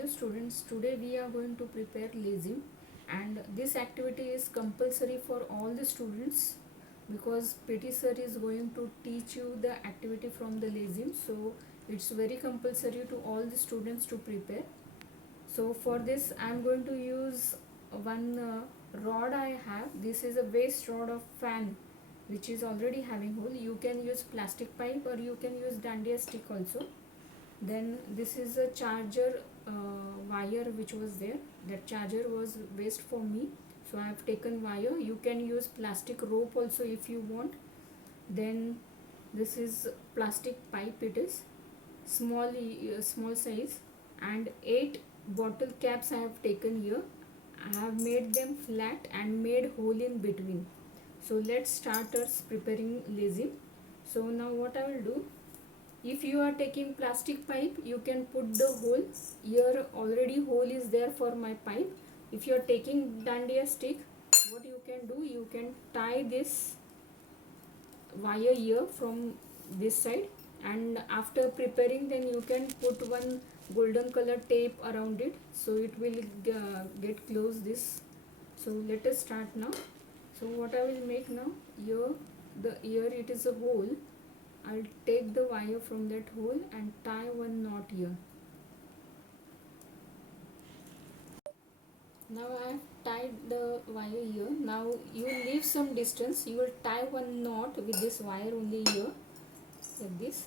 Hello students, today we are going to prepare LASIM, and this activity is compulsory for all the students because PT sir is going to teach you the activity from the LASIM, so it's very compulsory to all the students to prepare. So for this I am going to use one rod I have. This is a waste rod of fan which is already having hole. You can use plastic pipe or you can use dandiya stick also. Then this is a charger wire which was there. That charger was waste for me, so I have taken wire. You can use plastic rope also if you want. Then this is plastic pipe. It is small size, and 8 bottle caps I have taken here. I have made them flat and made hole in between. So let's start us preparing LASIM. So now what I will do, if you are taking plastic pipe, you can put the hole here. Already hole is there for my pipe. If you are taking dandiya stick, what you can do, you can tie this wire here from this side, and after preparing, then you can put one golden color tape around it, so it will get close this. So let us start now. So what I will make now, here it is a hole. I'll take the wire from that hole and tie one knot here. Now I have tied the wire here. Now you leave some distance. You will tie one knot with this wire only here, like this.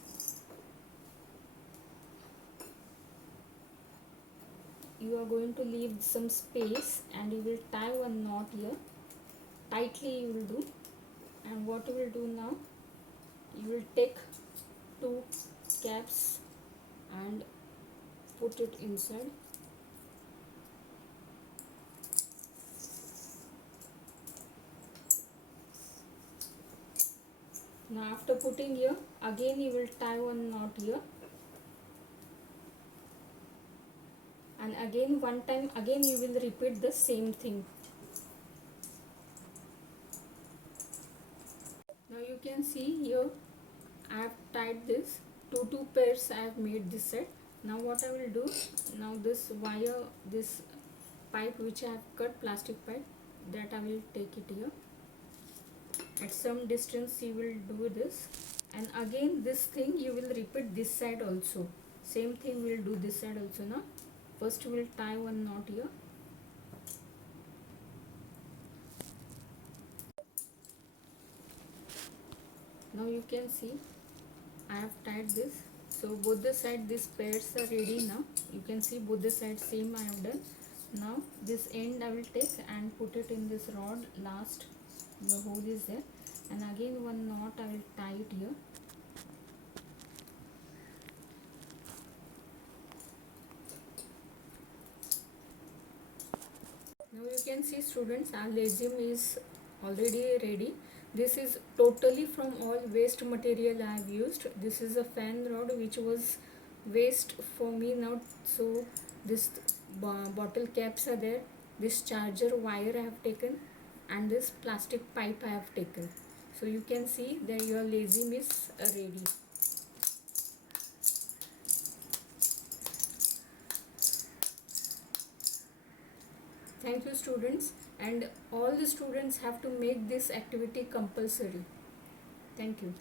You are going to leave some space and you will tie one knot here. Tightly you will do. And what you will do now, you will take 2 caps and put it inside. Now after putting here, again you will tie one knot here, and again one time again you will repeat the same thing. Now you can see here I have tied this, two pairs I have made this set. Now what I will do, now this wire, this pipe which I have cut, plastic pipe, that I will take it here. At some distance you will do this, and again this thing you will repeat this side also. Same thing we will do this side also. Now first we will tie one knot here. Now you can see I have tied this. So both the side these pairs are ready now. You can see both the sides same I have done. Now this end I will take and put it in this rod. Last the hole is there, and again one knot I will tie it here. Now you can see students, our LASIM is already ready. This is totally from all waste material I have used. This is a fan rod which was waste for me now. So this bottle caps are there. This charger wire I have taken, and this plastic pipe I have taken. So you can see that your LASIM is ready. Thank you students, and all the students have to make this activity compulsory. Thank you.